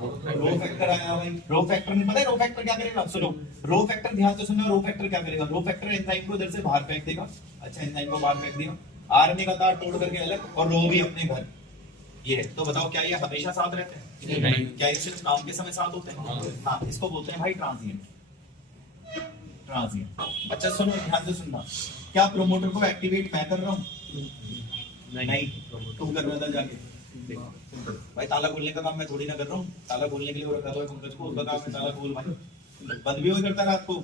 रो फैक्टर आया भाई। रो फैक्टर नहीं पता है रो फैक्टर क्या करेगा? सुनो, रो फैक्टर ध्यान से सुनना, रो फैक्टर क्या करेगा? रो फैक्टर एंजाइम को इधर से बाहर फेंक देगा। अच्छा, एंजाइम को बाहर फेंक दिया, आरएनए का तार तोड़ करके अलग, और रो भी अपने घर। ये तो बताओ क्या ये हमेशा साथ रहते हैं? नहीं। क्या ये सिर्फ काम के समय साथ होते हैं? हाँ, इसको बोलते हैं भाई ट्रांजिएंट। ट्रांजिएंट। अच्छा सुनो, ध्यान से सुनना, क्या प्रोमोटर को एक्टिवेट मैं कर रहा हूँ? नहीं, तू कर रहा था जाके। भाई ताला खोलने का काम मैं थोड़ी ना कर रहा हूँ, ताला खोलने के लिए वो रखा हुआ है पंकज को, उसका काम है ताला खोल भाई। बंद भी वही करता है रात को,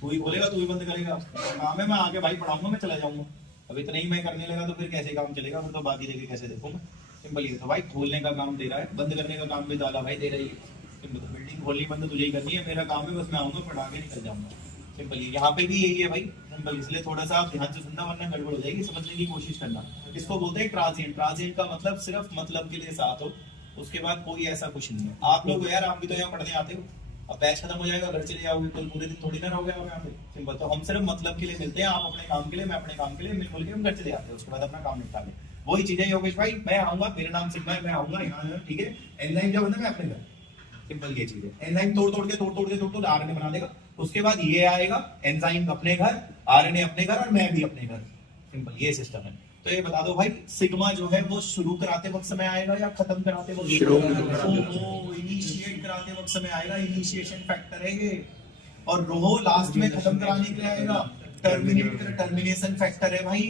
तू ही खोलेगा तू ही बंद करेगा, काम है। मैं आके भाई पढ़ाऊंगा, मैं चला जाऊंगा। अब इतना ही मैं करने लगा तो फिर कैसे काम चलेगा? फिर तो बाकी देखे कैसे देखूंगा। सिंपल ये तो भाई, खोलने का काम दे रहा है, बंद करने का काम भी ताला भाई दे रही है। सिंपल, बिल्डिंग खोलनी बंद तुझे ही करनी है, मेरा काम है बस मैं आऊंगा पढ़ा के निकल जाऊंगा। सिंपल यहाँ पे भी यही है भाई, सिंपल। इसलिए थोड़ा सा आप ध्यान से सुनना, वरना गड़बड़ हो जाएगी, समझने की कोशिश करना। इसको बोलते हैं ट्रांजिएंट। ट्रांजिएंट का मतलब सिर्फ मतलब के लिए साथ हो, उसके बाद कोई ऐसा कुछ नहीं है। आप लोग यार, आप भी तो यहाँ पढ़ने आते हो, अब बैच खत्म हो जाएगा, घर चले जाओगे, कल पूरे दिन थोड़ी ना रहोगे आप यहाँ पे। सिंपल, तो हम सिर्फ मतलब के लिए मिलते हैं, आप अपने काम के लिए, मैं अपने काम के लिए, मिलजुल के हम घर चले जाते हैं, उसके बाद अपना काम निपटा लें। वही चीज है योगेश भाई, मैं आऊंगा, मेरा नाम सिग्मा है, मैं आऊंगा यहाँ, ठीक है। एंजाइम जब बना मैं अपने घर, सिंपल ये चीज है। एंजाइम तोड़ तोड़ के आरएनए बना देगा। उसके बाद ये आएगा, एंजाइम अपने घर, आरएनए अपने घर, और मैं भी अपने घर। सिंपल ये सिस्टम है। तो ये बता दो भाई, सिग्मा जो है वो शुरू कराते वक्त समय आएगा या खत्म कराते वक्त? इनिशिएट कराते वक्त समय आएगा, इनिशिएशन फैक्टर है ये। और रो लास्ट में खत्म कराने के लिए आएगा, टर्मिनेशन फैक्टर है भाई,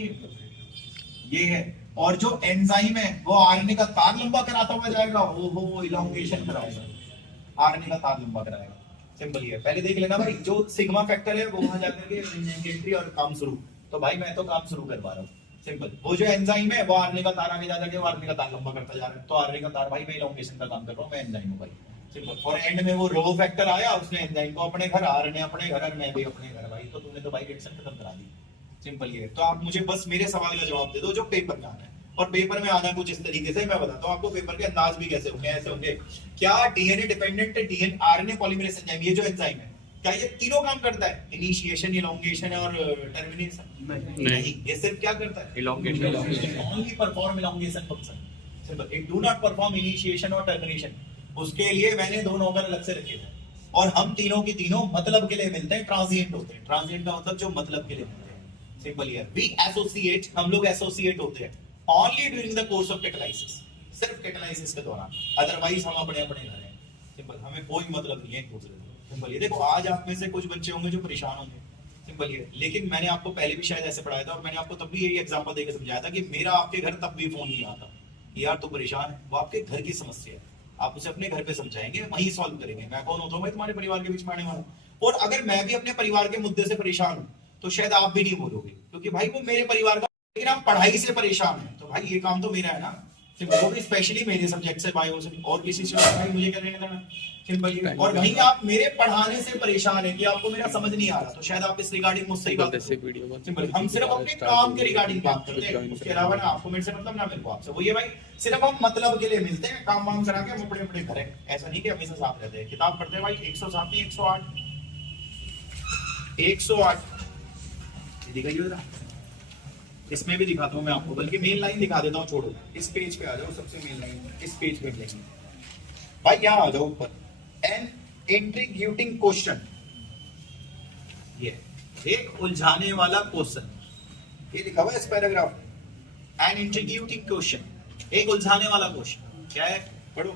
ये है। और जो एंजाइम है वो आरएनए का तार लंबा कराता हुआ जाएगा, वो इलॉन्गेशन कराएगा, आरएनए का तार लंबा कराएगा। सिंपल ये है। पहले देख लेना भाई, जो सिग्मा फैक्टर है वो वहां जाकर के एंट्री और काम शुरू। तो भाई मैं तो काम शुरू कर पा रहा हूँ, सिंपल। वो जो एंजाइम है वो आरएनए का तार आगे जा जाके आरएनए का तार लंबा करता जा रहा है, तो आरएनए का तार भाई मैं इलॉन्गेशन का काम कर रहा हूँ, मैं एंजाइम हूँ भाई, सिंपल। और एंड में वो रो फैक्टर आया, उसने एंजाइम को अपने घर, आरएनए अपने घर, और मैं भी अपने घर भाई। तो तूने तो भाई रिएक्शन खत्म करा दी, सिंपल ये है। तो आप मुझे बस मेरे सवाल का जवाब दे दो जो पेपर में आना है। और पेपर में आना कुछ इस तरीके से, मैं बताता हूँ आपको पेपर के अंदाज भी कैसे होंगे। ऐसे होंगे, क्या DNA dependent RNA polymerase enzyme, ये जो एंजाइम है क्या ये तीनों काम करता है? इनिशिएशन, इलोंगेशन और टर्मिनेशन? नहीं, ये सिर्फ क्या करता है? Elongation. Only perform elongation function. Simple, it do not perform initiation और टर्मिनेशन। उसके लिए मैंने दो नौकर अलग से रखे थे, और हम तीनों की तीनों मतलब के लिए मिलते हैं, ट्रांजिएंट होते हैं। ट्रांजिएंट का मतलब जो मतलब के लिए मिलते हैं। सिंपल हियर, वी एसोसिएट, हम लोग एसोसिएट होते हैं only during the course of catalysis, सिर्फ कैटालाइसिस के दौरान, अदरवाइज हम अपने अपने घर हैं। सिंपल, हमें कोई मतलब नहीं है एक दूसरे से। सिंपल ये देखो, आज आप में से कुछ बच्चे होंगे जो परेशान होंगे, सिंपल ये, लेकिन मैंने आपको पहले भी शायद ऐसे पढ़ाया था, और मैंने आपको तब भी यही एग्जांपल देकर समझाया था कि मेरा आपके घर तब भी फोन नहीं आता कि यार तू परेशान है, वो आपके घर की समस्या है, आप उसे अपने घर पे समझाएंगे, वहीं सॉल्व करेंगे। मैं कौन होता हूँ भाई तुम्हारे परिवार के बीच में आने वाला? और अगर मैं भी अपने परिवार के मुद्दे से परेशान हूँ तो शायद आप भी नहीं बोलोगे, क्योंकि भाई वो मेरे परिवार का, लेकिन आप पढ़ाई से परेशान है, तो भाई ये काम तो मेरा है ना, वो भी स्पेशली मेरे सब्जेक्ट से, बायो से, और किसी से भाई मुझे क्या लेना देना। सिंपल, और वहीं आप मेरे पढ़ाने से परेशान है कि आपको मेरा समझ नहीं आ रहा, तो शायद आप इस रिगार्डिंग मुझसे ही बात करो। सिंपल, हम सिर्फ अपने काम के रिगार्डिंग बात करते हैं, उसके अलावा ना आपको मेरे से मतलब ना मेरे को आपसे। वो ये भाई सिर्फ हम मतलब के लिए मिलते हैं, काम वाम करा के हम अपने अपने घर हैं, ऐसा नहीं कि हमेशा साथ रहते हैं। किताब पढ़ते हैं भाई 107 नहीं 108, 108 दिखाइए जरा, इसमें भी दिखाता हूं मैं आपको, बल्कि मेन लाइन दिखा देता हूं, छोड़ो इस पेज पे आ जाओ, सबसे मेन लाइन इस पेज पे लेंगे भाई, यहां आ जाओ ऊपर, एन इंट्रिग्यूटिंग क्वेश्चन, ये एक उलझाने वाला क्वेश्चन, ये लिखा हुआ है इस पैराग्राफ में, एन इंट्रिग्यूटिंग क्वेश्चन, एक उलझाने वाला क्वेश्चन क्या है, पढ़ो।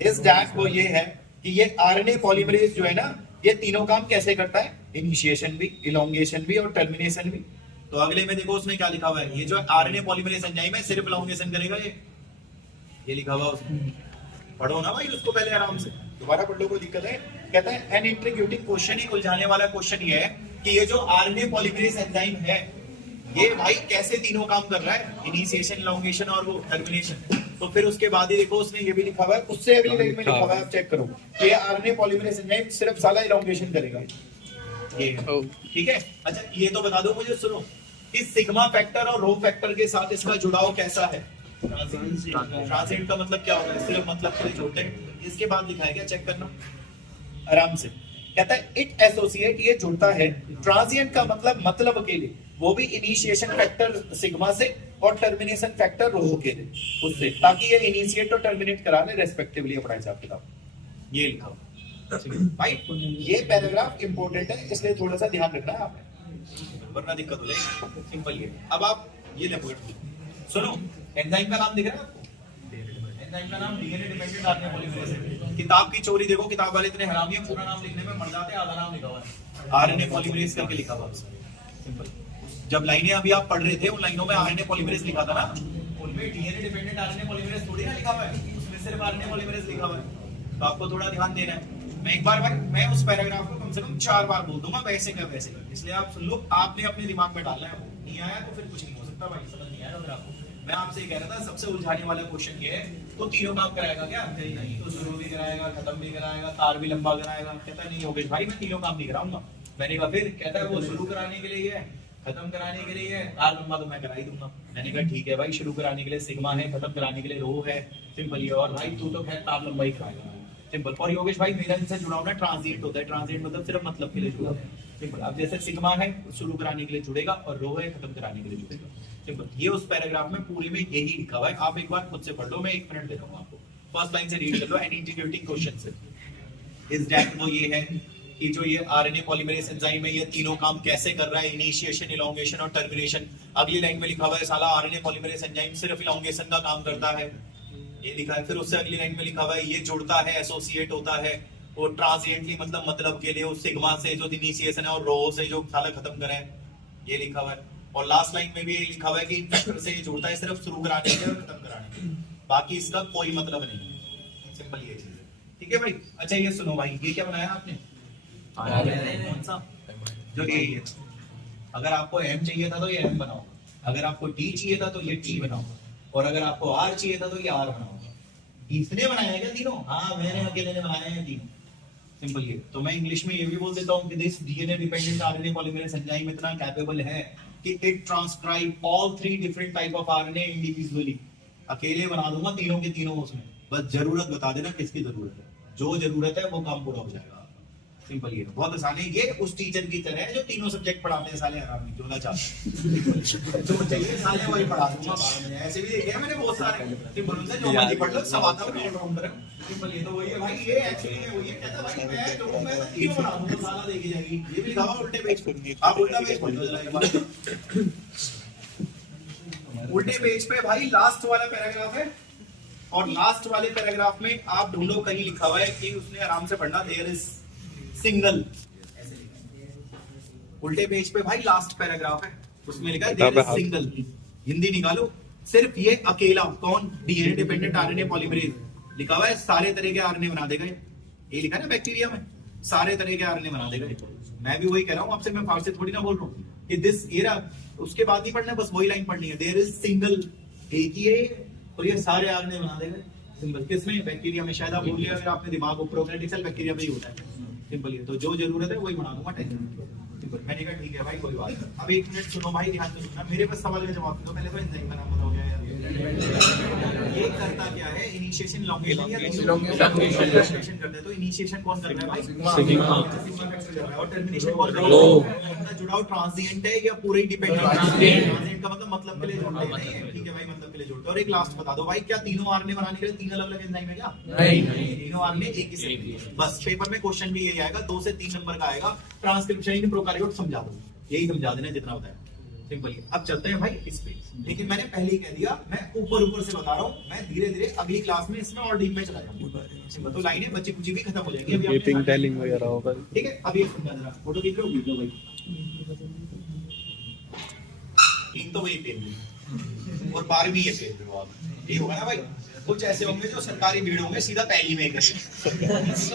इस दैट वो ये है कि ये आरएनए पॉलीमरेज जो है ना, ये तीनों काम कैसे करता है, इनिशिएशन भी, इलोंगेशन भी और टर्मिनेशन भी। तो अगले में देखो उसने क्या लिखा हुआ है, ये जो आरएनए पॉलीमरेज एंजाइम है सिर्फ इलोंगेशन करेगा, ये लिखा हुआ उसने, पढ़ो ना भाई उसको पहले आराम से, दोबारा पढ़ लो, कोई दिक्कत है? कहता है एन इंट्रिग्यूटिंग क्वेश्चन, ही उलझाने वाला क्वेश्चन ये है कि ये जो आरएनए पॉलीमरेज एंजाइम है, ये भाई कैसे तीनों काम कर रहा है, इनिशिएशन, इलोंगेशन और वो टर्मिनेशन। तो फिर उसके बाद ही देखो उसने ये भी लिखा हुआ है, उससे अगली लाइन में लिखा हुआ है, आप चेक करो, ये आरएनए पॉलीमरेज एंजाइम सिर्फ साला इलोंगेशन करेगा, ये ठीक है। अच्छा ये तो बता दो मुझे, सुनो, इस सिग्मा फैक्टर और रो फैक्टर के साथ इसका जुड़ाव कैसा है? ट्रांजिएंट का मतलब क्या होगा, सिर्फ मतलब के लिए जोड़ते हैं। इसके बाद लिखा है क्या, चेक करना आराम से, कहता है इट एसोसिएट, ये जुड़ता है, ट्रांजिएंट का मतलब के लिए, वो भी इनिशिएशन फैक्टर सिग्मा से और टर्मिनेशन फैक्टर रो के लिए, उससे, ताकि ये इनिशिएट और टर्मिनेट करा ले रेस्पेक्टिवली अपना हिसाब किताब, ये लिखा भाई। ये पैराग्राफ इंपॉर्टेंट है, इसलिए थोड़ा सा ध्यान रखना है आपने, वरना दिक्कत हो जाएगी। सिंपल ये, अब आप ये ले सुनो, एंजाइम का नाम दिख रहा है आपको, एंजाइम का नाम डीएनए डिपेंडेंट आरएनए पॉलीमरेज है। किताब की चोरी देखो, किताब वाले इतने हरामी हैं, पूरा नाम लिखने में मर जाते हैं, आधा नाम लिखा हुआ है आरएनए पॉलीमरेज करके लिखा हुआ है। सिंपल, जब लाइनें अभी आप पढ़ रहे थे, उन लाइनों में आरएनए पॉलीमरेज लिखा था ना, उनमें डीएनए डिपेंडेंट आरएनए पॉलीमरेज थोड़ी ना लिखा हुआ है, उसमें सिर्फ आरएनए पॉलीमरेज लिखा हुआ है। तो आपको थोड़ा ध्यान देना है। मैं एक बार भाई, मैं उस पैराग्राफ को कम से कम 4 बार बोल दूंगा, वैसे का वैसे, इसलिए आप सुन लो, आपने अपने दिमाग में डालना है, वो नहीं आया तो फिर कुछ नहीं हो सकता भाई, समझ नहीं आया अगर आपको। मैं आपसे ये कह रहा था, सबसे उलझाने वाला क्वेश्चन ये है, तो तीनों काम कराएगा क्या? नहीं, तो शुरू भी कराएगा, खत्म भी कराएगा, तार भी लंबा कराएगा। कहता नहीं योगेश भाई मैं तीनों काम नहीं कराऊंगा। मैंने कहा फिर? कहता है वो शुरू कराने के लिए है, खत्म कराने के लिए है, तार लंबा तो मैं करा ही दूंगा। मैंने कहा ठीक है भाई, शुरू कराने के लिए सिग्मा है, खत्म कराने के लिए रो है, सिंपल ही। और भाई तू तो खैर तार लंबा ही कराएगा, सिंपल। और योगेश भाई मेरा जिनसे जुड़ा होना ट्रांजिएंट होता है, ट्रांजिएंट मतलब सिर्फ मतलब के लिए जुड़ा है, सिंपल। अब जैसे सिग्मा है शुरू कराने के लिए जुड़ेगा, और रो है खत्म कराने के लिए जुड़ेगा, सिंपल। ये उस पैराग्राफ में पूरे में यही लिखा हुआ है, आप एक बार खुद से पढ़ लो, मैं 1 मिनट दे रहा हूँ आपको, फर्स्ट लाइन से रीड कर लो। एनी इंटीग्रेटिंग क्वेश्चन से इस दैट वो ये है कि जो ये आरएनए पॉलीमरेज एंजाइम है, ये तीनों काम कैसे कर रहा है, इनिशिएशन, इलोंगेशन और टर्मिनेशन। अगली लाइन में लिखा हुआ है साला आरएनए पॉलीमरेज एंजाइम सिर्फ इलोंगेशन का काम करता है, ये लिखा है। फिर उससे अगली लाइन में लिखा हुआ है ये जुड़ता है, एसोसिएट होता है, और ट्रांजिएंटली मतलब के लिए उस सिग्मा से जो इनिशिएशन है और रो से जो साला खत्म करे, ये लिखा हुआ है। और लास्ट लाइन में भी ये लिखा हुआ है कि फैक्टर से ये जुड़ता है सिर्फ शुरू कराने के लिए और खत्म कराने के लिए, बाकी इसका कोई मतलब नहीं है, सिंपल ये चीज है, ठीक है भाई। अच्छा ये सुनो भाई, ये क्या बनाया आपने? कौन सा? जो यही है। अगर आपको एम चाहिए था तो ये एम बनाओ, अगर आपको टी चाहिए था तो ये टी बनाओ, और अगर आपको आर चाहिए था तो ये आर बनाओ। इसने बनाया है क्या तीनों? हाँ मैंने अकेले ने बनाया है तीनों, सिंपल ये। तो मैं इंग्लिश में ये भी बोल देता हूँ कि this DNA dependent RNA polymerase enzyme इतना कैपेबल है कि it transcribe all 3 different type of RNA individually. अकेले बना दूंगा तीनों के तीनों उसमें, बस जरूरत बता देना किसकी जरूरत है, जो जरूरत है वो काम पूरा हो जाएगा। सिंपल ये बहुत आसान है। ये उस टीचर की तरह है जो तीनों सब्जेक्ट पढ़ाते हैं साले आराम नहीं होना चाहते जो चाहिए साले वही पढ़ा दूंगा बाद में। ऐसे भी देखे हैं मैंने बहुत सारे सिंपल से जो मर्जी पढ़ लो सब आता है ऑलराउंडर सिंपल। ये तो वही है भाई, ये एक्चुअली में वही है कहता भाई मैं जो मैं तीनों बना दूंगा साला देखी जाएगी। ये भी लिखा हुआ उल्टे पेज, आप उल्टा पेज पढ़ लो जरा एक बार। उल्टे पेज पे भाई लास्ट वाला पैराग्राफ है और लास्ट वाले पैराग्राफ में आप ढूंढो कहीं लिखा हुआ है कि उसने आराम से पढ़ना देयर इज सिंगल। उल्टे पेज पे भाई लास्ट पैराग्राफ है उसमें लिखा है देयर इज सिंगल। हिंदी निकालो, सिर्फ ये अकेला कौन डीएनए डिपेंडेंट आरएनए पॉलीमरेज लिखा हुआ है, सारे तरह के आरएनए बना देगा। ये लिखा है ना बैक्टीरिया में सारे तरह के आरएनए बना देगा। मैं भी वही कह रहा हूं आपसे, मैं फारसी थोड़ी ना बोल रहा हूं कि दिस एरा उसके बाद ही पढ़ना है, बस वही लाइन पढ़नी है देयर इज सिंगल, एक ही है और ये सारे आरएनए बना देगा। सिंपल किसमें बैक्टीरिया में, शायद आप भूल गए अगर आपने दिमाग को, प्रोकैरियोटिक सेल बैक्टीरिया में ही होता है। सिंपल ये तो जो जरूरत है वही बना दूंगा, टेंशन सिंपल। मैंने कहा ठीक है भाई कोई बात नहीं। अब एक मिनट सुनो भाई, ध्यान से सुनना, मेरे पास सवाल का जवाब दो। पहले तो एंजाइम का नाम बताओ क्या यार, ये करता क्या है? इनिशिएशन लॉन्गेशन या इनिशिएशन करता है। तो इनिशिएशन कौन कर रहा है भाई? सिग्मा फैक्टर कर रहा है। और टर्मिनेशन कौन कर रहा है? उनका जुड़ाव ट्रांजिएंट है या पूरा ही डिपेंडेंट? ट्रांजिएंट का मतलब के लिए जोड़ते हैं, ठीक है भाई, मतलब के लिए जोड़ते हैं। और एक लास्ट बता दो भाई, क्या तीनों आरएनए बनाने के लिए तीन अलग-अलग एंजाइम है क्या? नहीं, तीनों आरएनए एक ही से। बस पेपर में क्वेश्चन भी यही आएगा, 2 से 3 नंबर का आएगा। ट्रांसक्रिप्शन इन प्रोकैरियोट समझा दो, यही समझा देना जितना होता है। सिंपल है। अब चलते हैं भाई इस पे, लेकिन मैंने पहले ही कह दिया मैं ऊपर से बता रहा हूं, मैं धीरे धीरे अगली क्लास में इसमें और डीप में चला जाऊंगा। सिंपल तो लाइनें बच्चे कुछ भी खत्म हो जाएंगी अभी ये पिंग टेलिंग वगैरह होगा। ठीक है, अब ये समझा जरा, फोटो खींच लो भाई। तीन तो वही पेन और 12वीं ये पेन ये होगा ना भाई। कुछ ऐसे होंगे जो सरकारी भीड़ होंगे सीधा पहली में तो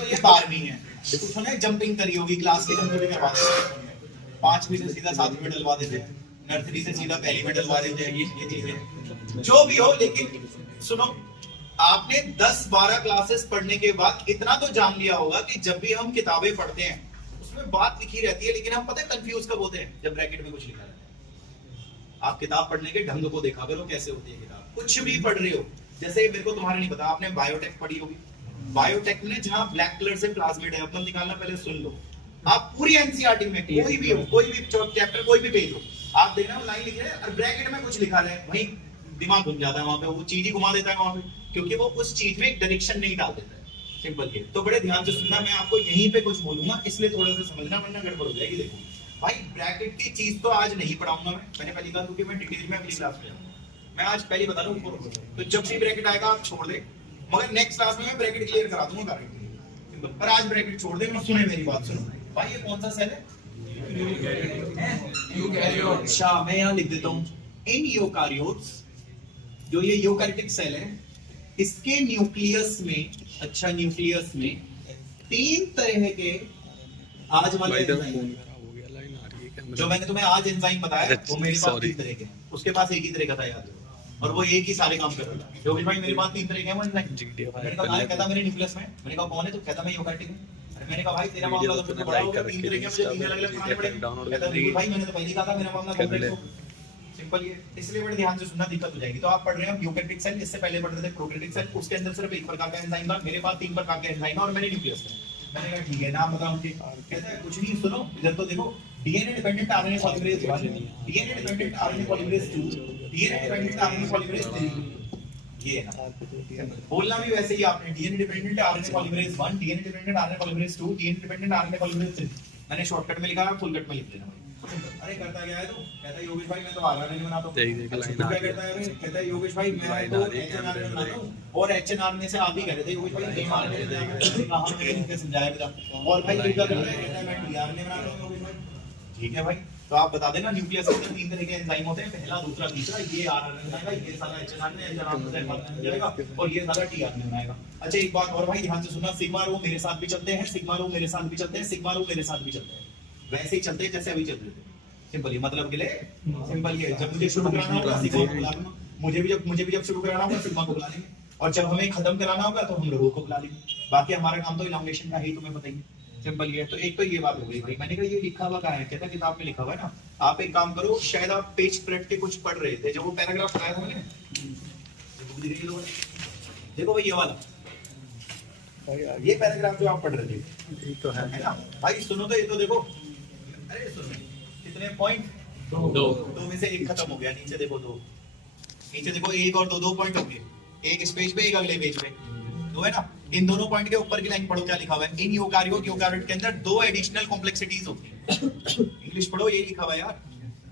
ये 12वीं है। कुछ ने जंपिंग करी होगी, क्लास की जंपिंग करवा देते हैं, 5वीं से सीधा 7वीं में डलवा देते हैं, नर्सरी से सीधा पहली में डलवा देते हैं। ये चीजें जो भी हो, लेकिन सुनो, आपने 10-12 क्लासेस पढ़ने के बाद इतना तो जान लिया होगा कि जब भी हम किताबें पढ़ते हैं उसमें बात लिखी रहती है, लेकिन हम पता है कंफ्यूज कब होते हैं? जब ब्रैकेट में कुछ लिखा रहता है। आप किताब पढ़ने के ढंग को देखा करो कैसे होती है किताब। कुछ भी पढ़ रहे हो, जैसे मेरे को तुम्हारा नहीं पता, आपने बायोटेक पढ़ी होगी। बायोटेक में जहां ब्लैक कलर से प्लाज्मिड है, अपना निकालना पहले सुन लो। आप पूरी एनसीईआरटी में कोई भी हो, कोई भी चैप्टर, कोई भी पेज हो, आप देखना लाइन लिख रहे हैं और ब्रैकेट में कुछ लिखा है, वही दिमाग घूम जाता है वहां पे, वो चीज ही घुमा देता है वहां पे, क्योंकि वो उस चीज में डायरेक्शन नहीं डाल देता है। सिंपल ये तो बड़े ध्यान से सुनना, मैं आपको यहीं पे कुछ बोलूंगा इसलिए थोड़ा सा समझना, वरना गड़बड़ हो जाएगी। देखो भाई, ब्रैकेट की चीज तो आज नहीं पढ़ाऊंगा मैंने पहली बात, क्योंकि मैं डिटेल में अगली क्लास में जाऊंगा। मैं आज पहले बता रहा हूं, तो जब भी ब्रैकेट आएगा आप छोड़ दे, मगर नेक्स्ट क्लास में मैं ब्रैकेट क्लियर करा दूंगा सिंपल। पर आज ब्रैकेट छोड़ दे, सुने मेरी बात, सुनो भाई। ये कौन सा सेल है? यूकैरियोट। अच्छा, मैं यहाँ लिख देता हूँ, इन यूकैरियोट्स, जो ये यूकैरियोटिक सेल है, इसके न्यूक्लियस में, अच्छा न्यूक्लियस में 3 तरह के आज वाले एंजाइम, जो मैंने तुम्हें आज एंजाइम बताया वो मेरे पास 3 तरह के हैं, उसके पास एक ही तरह का था याद, और वो एक ही सारे काम कर रहा था। योगेश भाई मेरे पास 3 तरह के हैं एंजाइम। मैंने कहा कहता मेरे न्यूक्लियस में, मैंने कहा कौन है? तो कहता मैं यूकैरियोटिक हूं। मैंने कहा भाई तेरा मामला तो बड़ा होगा, 3 तरह के, मुझे 3 अलग-अलग खाने पड़ेंगे। कहता भाई मैंने तो पहले ही कहा था मेरा मामला कॉम्प्लेक्स हो। सिंपल ये, इसलिए बड़े ध्यान से सुनना, दिक्कत हो जाएगी। तो आप पढ़ रहे हैं यूकैरियोटिक सेल, इससे पहले पढ़ते थे प्रोकैरियोटिक सेल, उसके अंदर सिर्फ एक प्रकार का एंजाइम था, मेरे पास 3 प्रकार के एंजाइम है और मैंने न्यूक्लियस है। मैंने कहा ठीक है, नाम बताओ मुझे। कहता है कुछ नहीं, सुनो इधर तो देखो, DNA dependent RNA polymerase 1, DNA dependent RNA polymerase 2, DNA dependent RNA polymerase 3। ये है ना, बोलना भी वैसे ही आपने, DNA dependent RNA polymerase 1, DNA dependent RNA polymerase 2, DNA dependent RNA polymerase 3। मैंने शॉर्टकट में लिखा है, फुल कट में लिख लेना। अरे करता क्या है? तो कहता है योगेश भाई मैं तो आरएनए बनाता हूं। क्या करता है? कहता है योगेश भाई मैं तो एचएनआरएनए बनाता हूं, और एचएनआरएनए से आप ही कह रहे थे योगेश भाई आरएनए कहां पे लिख के समझाया बेटा। और भाई क्या करता है? कहता है मैं टीआरएनए बनाता हूं योगेश भाई। ठीक है भाई, तो आप बता देना न्यूक्लियस के अंदर 3 तरह के एंजाइम होते हैं, पहला, दूसरा, तीसरा। ये आरएनए बनाएगा, ये सारा एचएनआरएनए बन जाएगा, और ये सारा टीआरएनए बनाएगा। अच्छा एक बात और भाई ध्यान से सुनना, सिग्मा रो मेरे साथ भी चलते हैं, सिग्मा रो मेरे साथ भी चलते हैं, सिग्मा रो मेरे साथ भी चलते हैं, वैसे ही चलते हैं जैसे अभी चल रहे थे। सिंपल ये मतलब के लिए सिंपल ये, जब मुझे शुरू कराना होगा सिग्मा को बुला लूंगा, मुझे भी जब शुरू कराना होगा सिग्मा को बुला लेंगे, और जब हमें खत्म कराना होगा तो हम रो को बुला लेंगे। बाकी हमारा काम तो इलांगेशन का है, तुम्हें बताइए। सिंपल ये, तो एक तो ये बात हो गई भाई। मैंने कहा ये लिखा हुआ कहाँ है? कहता किताब में लिखा हुआ है ना। आप एक काम करो, शायद आप पेज स्प्रेड के कुछ पढ़ रहे थे, जो वो पैराग्राफ आया था मैंने, देखो भाई ये वाला, ये पैराग्राफ जो आप पढ़ रहे थे ये तो है ना भाई, सुनो तो ये तो देखो, अरे सुनो कितने पॉइंट, दो में से एक खत्म हो गया, नीचे देखो दो, नीचे देखो एक और दो पॉइंट हो गए, एक इस पेज पे एक अगले पेज पे, दो है ना। इन दोनों पॉइंट के ऊपर की लाइन पढ़ो क्या लिखा हुआ है, इन यूकारियोट के अंदर दो एडिशनल कॉम्प्लेक्सिटीज होती है। इंग्लिश पढ़ो, ये लिखा हुआ है यार,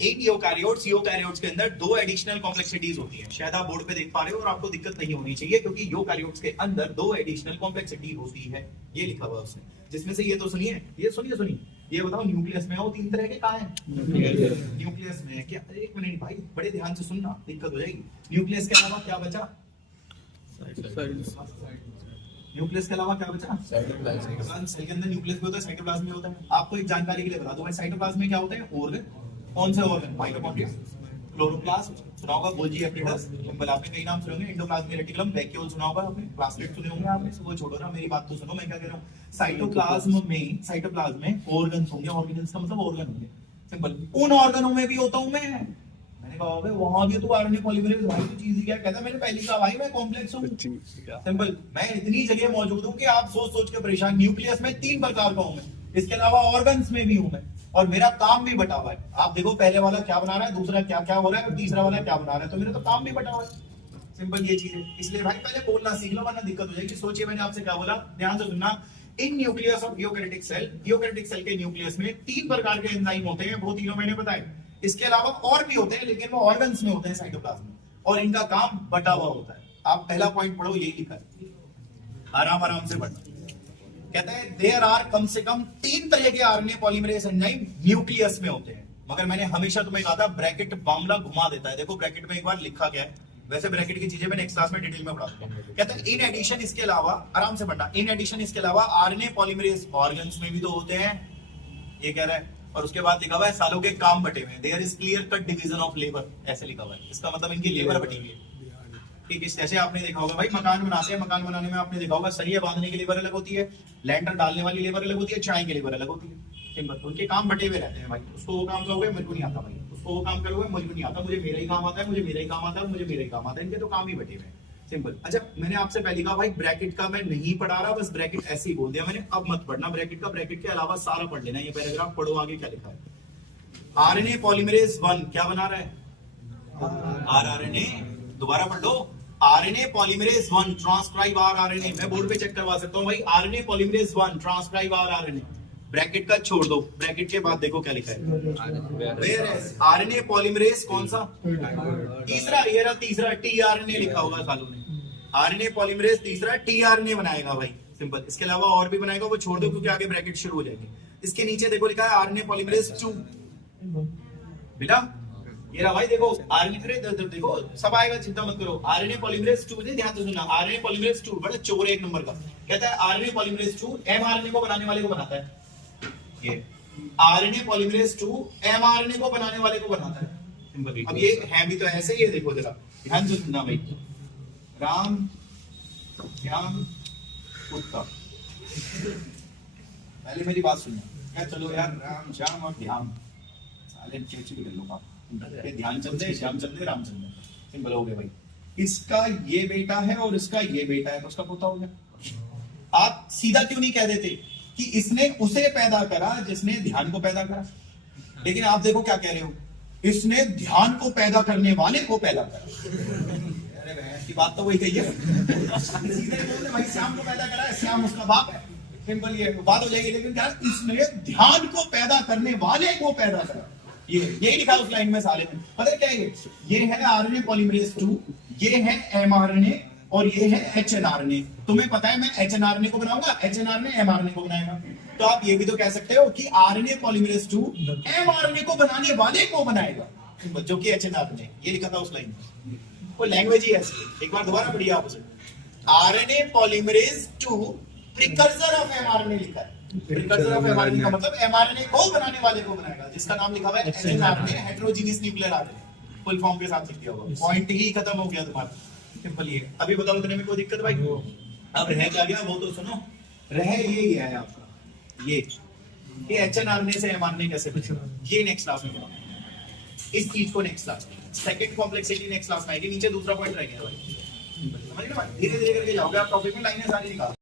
इन यूकारियोट्स के अंदर दो एडिशनल कॉम्प्लेक्सिटीज होती है। शायद आप बोर्ड पे देख पा रहे हो और आपको दिक्कत नहीं होनी चाहिए, क्योंकि यूकारियोट्स के अंदर दो एडिशनल कॉम्प्लेक्सिटी होती है, ये लिखा हुआ है उसने। जिसमें से ये तो सुनिए, ये सुनिए, ये बताओ न्यूक्लियस में वो तीन तरह के कहाँ हैं? न्यूक्लियस में क्या, एक मिनट भाई बड़े ध्यान से सुनना, दिक्कत हो जाएगी। न्यूक्लियस के अलावा क्या बचा? न्यूक्लियस के अलावा क्या बचा? साइटोप्लाज्म। सेल के अंदर न्यूक्लियस भी होता है, साइटोप्लाज्म भी होता है। आपको एक जानकारी के लिए बता दूं भाई, साइटोप्लाज्म में क्या होता है? ऑर्गन। कौन से ऑर्गन? माइटोकॉन्ड्रिया, क्लोरोप्लास्ट सुना होगा, गोल्जी एपिटस, सिंपल आपने कई नाम सुने होंगे, एंडोप्लाज्मिक रेटिकुलम, वैक्यूल सुना होगा आपने, प्लास्टिड सुने होंगे आपने। वो छोड़ो ना, मेरी बात तो सुनो, मैं क्या कह रहा हूं। साइटोप्लाज्म में ऑर्गन्स होंगे, ऑर्गन्स का मतलब ऑर्गन होंगे, सिंपल। उन ऑर्गनों में भी होता हूं मैं, मैंने कहा भाई वहां भी तो आरएनए पॉलीमरेज, भाई तो चीज ही क्या कहता है, मैंने पहले कहा भाई मैं कॉम्प्लेक्स हूं, सिंपल। मैं इतनी जगह मौजूद हूं कि आप सोच सोच के परेशान। न्यूक्लियस में तीन प्रकार का हूं मैं, इसके अलावा ऑर्गन्स में भी हूं मैं, और मेरा काम भी बटा हुआ है। आप देखो पहले वाला क्या बना रहा है, दूसरा क्या क्या हो रहा है, और तीसरा वाला क्या बना रहा है, तो मेरा तो काम भी बटा हुआ है, सिंपल ये चीज है। इसलिए भाई पहले बोलना सीख लो, वरना दिक्कत हो जाएगी। सोचिए मैंने आपसे क्या बोला, ध्यान से सुनना। In nucleus of eukaryotic cell के न्यूक्लियस में तीन प्रकार के एंजाइम होते हैं, वो तीनों मैंने बताए। इसके अलावा और भी होते हैं, लेकिन वो ऑर्गन्स में होते हैं, साइटोप्लाज्म में, और इनका काम बटा हुआ होता है। आप पहला पॉइंट पढ़ो, यही लिखा है, आराम आराम से पढ़ना। कहता है देयर आर कम से कम तीन तरह के आरएनए पॉलीमरेज एंजाइम न्यूक्लियस में होते हैं। मगर मैंने हमेशा तुम्हें कहा था, ब्रैकेट मामला घुमा देता है। देखो ब्रैकेट में एक बार लिखा गया है, वैसे ब्रैकेट की चीजें मैं नेक्स्ट क्लास में डिटेल में पढ़ाऊंगा। कहता है इन एडिशन, इसके अलावा, आराम से पढ़ना, इन एडिशन इसके अलावा आरएनए पॉलीमरेज ऑर्गन्स में भी तो होते हैं, ये कह रहा है। और उसके बाद लिखा हुआ है सालों के काम बटे हुए हैं, there is clear cut division of labour, ऐसे लिखा हुआ है। इसका मतलब इनकी लेबर बटी हुई है, ठीक है। जैसे आपने देखा होगा भाई, मकान बनाते हैं, मकान बनाने में आपने देखा होगा सरिया बांधने की लेबर अलग होती है, लैंटर डालने वाली लेबर अलग होती है, चढ़ाई की लेबर अलग होती है, सिंपल। उनके काम बटे हुए रहते हैं भाई। उसको वो काम करोगे, मुझे नहीं आता भाई, उसको वो काम करोगे, मुझे नहीं आता, मुझे मेरा ही काम आता है, मुझे मेरा ही काम आता है, मुझे मेरा ही काम आता है, इनके तो काम ही बटे हुए हैं, सिंपल। अच्छा मैंने आपसे पहले कहा भाई, ब्रैकेट का मैं नहीं पढ़ा रहा, बस ब्रैकेट ऐसे ही बोल दिया मैंने, अब मत पढ़ना ब्रैकेट का, ब्रैकेट के अलावा सारा पढ़ लेना। ये पैराग्राफ पढ़ो, आगे क्या लिखा है। आरएनए पॉलीमरेज 1 क्या बना रहा है? आरआरएनए। दोबारा पढ़ लो, आरएनए पॉलीमरेज 1 ट्रांसक्राइब आरआरएनए। मैं बोर्ड पे चेक करवा सकता हूं भाई, RNA polymerase 1 transcribe rRNA. Bracket का छोड़ दो, ब्रैकेट के बाद देखो क्या लिखा है, वेयर एज आरएनए पॉलीमरेज कौन सा? तीसरा, ये रहा तीसरा, टीआरएनए लिखा होगा सालों ने। आरएनए पॉलीमरेज तीसरा टीआरएनए बनाएगा भाई, सिंपल। इसके अलावा और भी बनाएगा, वो छोड़ दो क्योंकि आगे ब्रैकेट शुरू हो जाएगी। इसके नीचे देखो लिखा है आरएनए पॉलीमरेज 2, बेटा ये रहा भाई, देखो आरएनए, देखो सब आएगा, चिंता मत करो। आरएनए पॉलीमरेज 2, ध्यान से सुनना, आरएनए पॉलीमरेज 2 बड़ा चोर है एक नंबर का। कहता है आरएनए पॉलीमरेज 2 एमआरएनए को बनाने वाले को बनाता है, ये आरएनए पॉलीमरेज 2 एमआरएनए को बनाने वाले को बनाता है, सिंपल। अब ये है भी तो ऐसे ही है, देखो जरा ध्यान से सुनना भाई, राम ध्यान उत्तम, पहले मेरी बात सुनना। क्या चलो यार, राम श्याम और ध्यान, साले चेची कर लो आप, ध्यान चंदे श्याम चंदे राम चंदे, सिंपल हो गया भाई। इसका ये बेटा है और इसका ये बेटा है, तो उसका पोता हो गया। आप सीधा क्यों नहीं कह देते कि इसने उसे पैदा करा जिसने ध्यान को पैदा करा? लेकिन आप देखो क्या कह रहे हो, इसने ध्यान को पैदा करने वाले को पैदा करा। अरे बहन की बात तो वही कही है, सीधे बोल दे भाई, श्याम को पैदा करा है, श्याम उसका बाप है, सिंपल ये बात हो जाएगी। लेकिन क्या, इसने ध्यान को पैदा करने वाले को पैदा करा, यही लिखा उस लाइन में साले में। पता है क्या है ये है आरएनए पॉलीमरेज 2, ये है एमआरएनए, और ये है एचएनआरएनए। तुम्हें पता है मैं एचएनआरएनए को बनाऊंगा, एचएनआरएनए एमआरएनए को बनाएगा। तो आप ये भी तो कह सकते हो कि आरएनए पॉलीमरेज 2 एमआरएनए को बनाने वाले को बनाएगा, जो कि एचएनआरएनए। ये लिखा था उस लाइन में, वो लैंग्वेज ही ऐसी है। एक बार दोबारा पढ़िए आप उसे, RNA polymerase 2 precursor of mRNA लिखा है। प्रिकर्सर ऑफ एमआरएनए का मतलब एमआरएनए को बनाने वाले को बनाएगा, जिसका नाम लिखा हुआ है hnRNA, heterogeneous nuclear RNA, full form के साथ लिख दिया होगा। पॉइंट ही खत्म हो गया तुम्हारा, सिंपल ये। अभी बताओ इतने में कोई दिक्कत भाई? अब रह क्या गया वो तो सुनो, रह ये है आपका, ये एचएनआरएनए से एमआरएनए कैसे बचेगा, ये नेक्स्ट क्लास में बताऊंगा। इस चीज को नेक्स्ट क्लास में, सेकंड कॉम्प्लेक्सिटी नेक्स्ट क्लास में आएगी। नीचे दूसरा पॉइंट रह गया भाई, समझ गए? धीरे धीरे करके जाओगे आप टॉपिक में, लाइनें सारी निकाल